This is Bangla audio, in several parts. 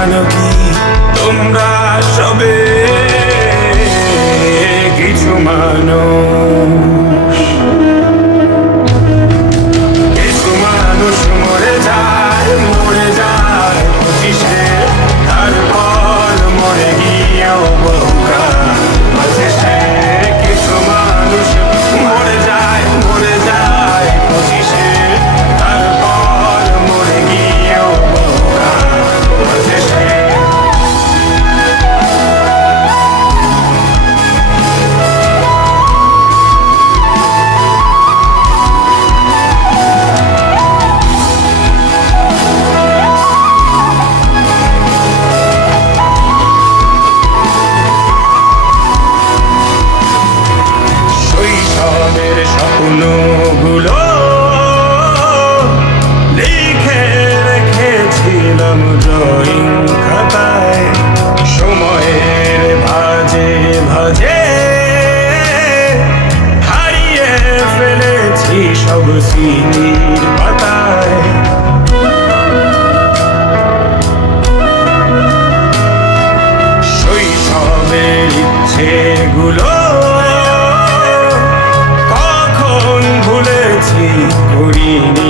জানো কি? তোমরা সবে কিছু মানো। সব স্মৃতির পাতায় শৈশবের ইচ্ছেগুলো কখন ভুলেছি করিনি।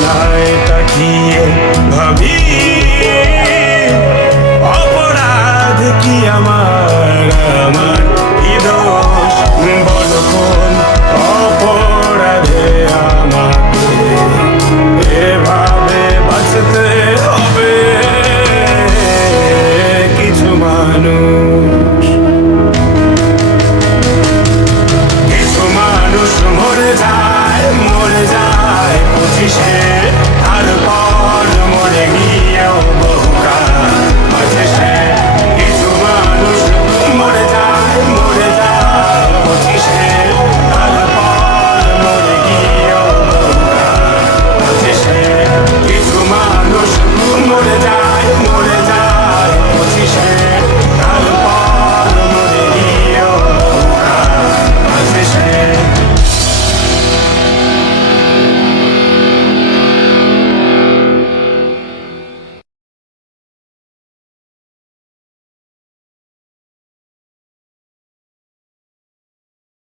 আয়নায় তাকিয়ে ভাবি অপরাধ কি আমার? আমার